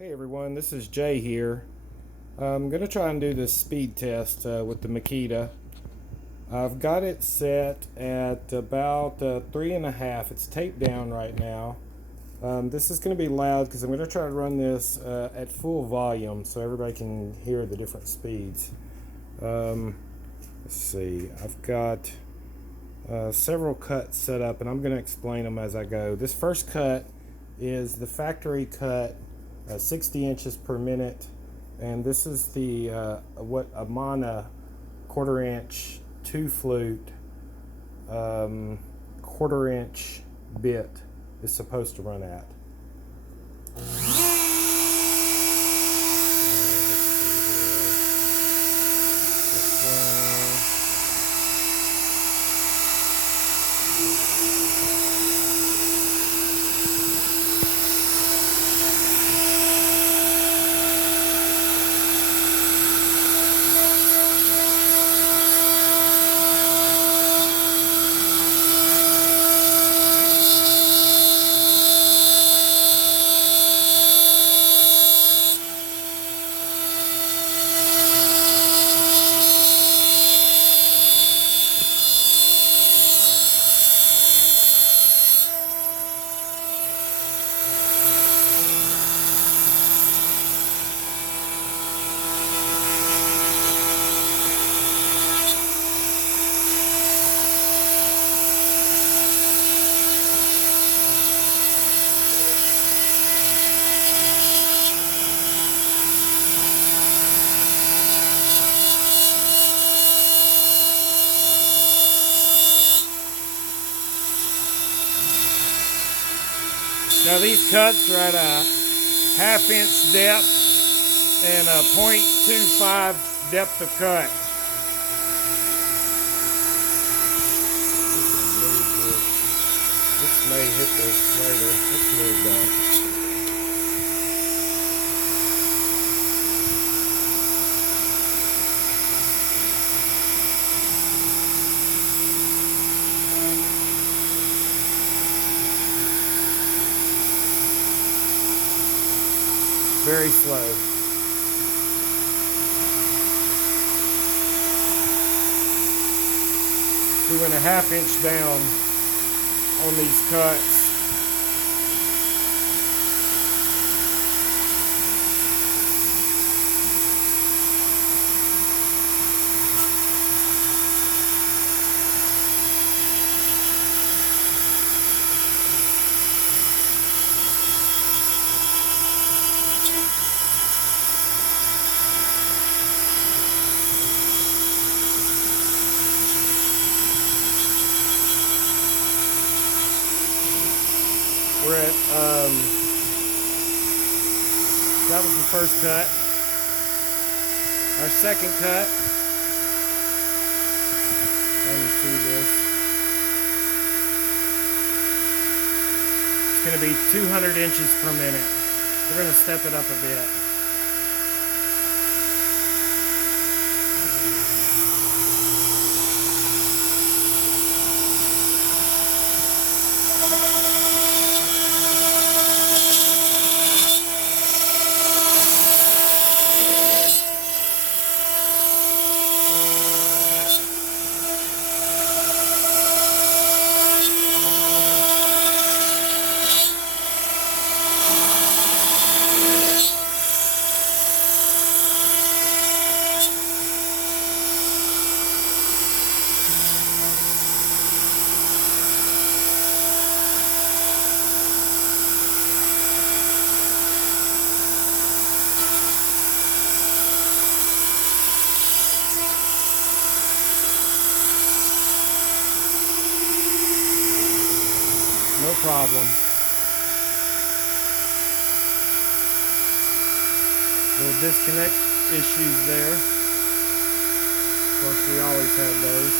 Hey everyone, this is Jay here. I'm going to try and do this speed test with the Makita. I've got it set at about 3.5. It's taped down right now. This is going to be loud because I'm going to try to run this at full volume so everybody can hear the different speeds. Let's see, I've got several cuts set up and I'm going to explain them as I go. This first cut is the factory cut, 60 inches per minute, and this is the what a Mana 1/4 inch 2 flute 1/4 inch bit is supposed to run at. Now these cuts are at a 1/2 inch depth and a 0.25 depth of cut. This may hit this later. Let's move that. Very slow. We went a 1/2 inch down on these cuts. We're at, that was the first cut. Our second cut, I can see this. It's going to be 200 inches per minute. We're going to step it up a bit. No problem. Little disconnect issues there. Of course, we always have those.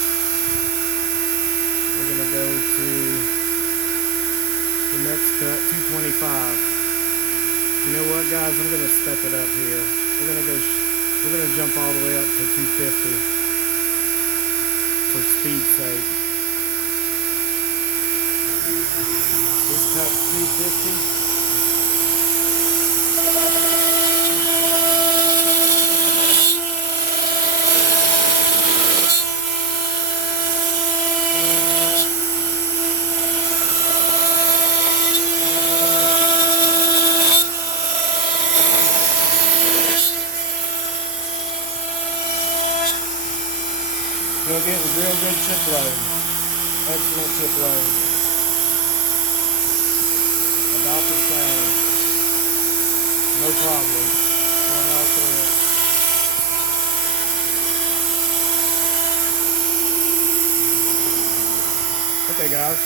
We're going to go to the next cut, 225. You know what, guys? I'm going to step it up here. We're going to jump all the way up to 250 for speed's sake. This cut 250. Still getting real good chip load. Excellent chip load. About the same. No problem. Going all through it. Okay guys.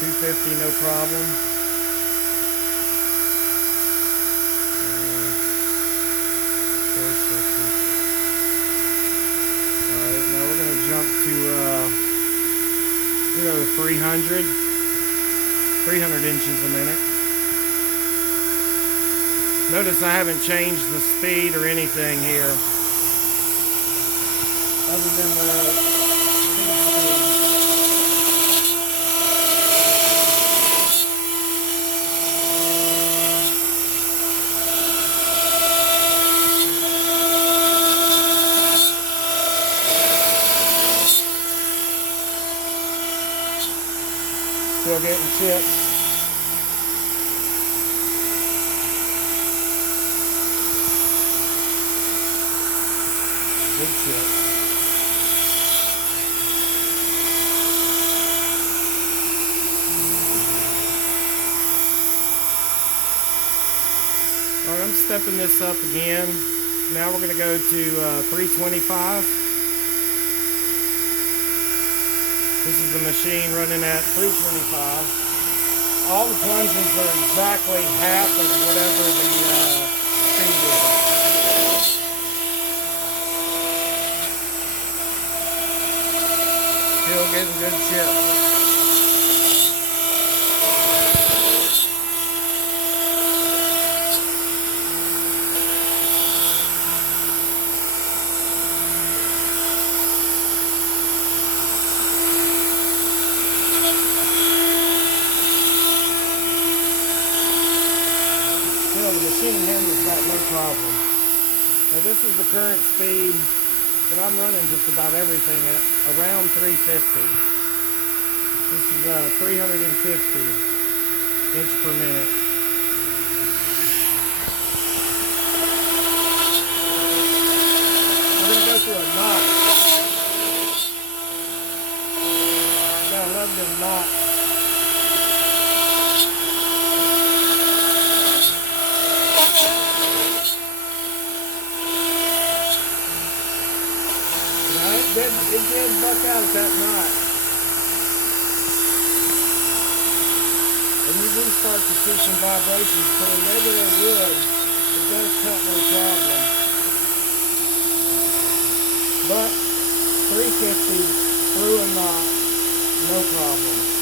250, no problem. 460. Alright, now we're going to jump to 300 inches a minute. Notice I haven't changed the speed or anything here, other than the still getting chips. Good chips. Alright, I'm stepping this up again. Now we're going to go to 325. This is the machine running at 325. All the plunges are exactly half of whatever the speed is. Still getting good chips. The machine handles that no problem. Now this is the current speed that I'm running just about everything at around 350. This is 350 inch per minute. We're going to go through a knot. Gotta love them knots. It did buck out at that knot. And you do start to see some vibrations, but in regular wood, it does cut no problem. But 350 through a knot, no problem.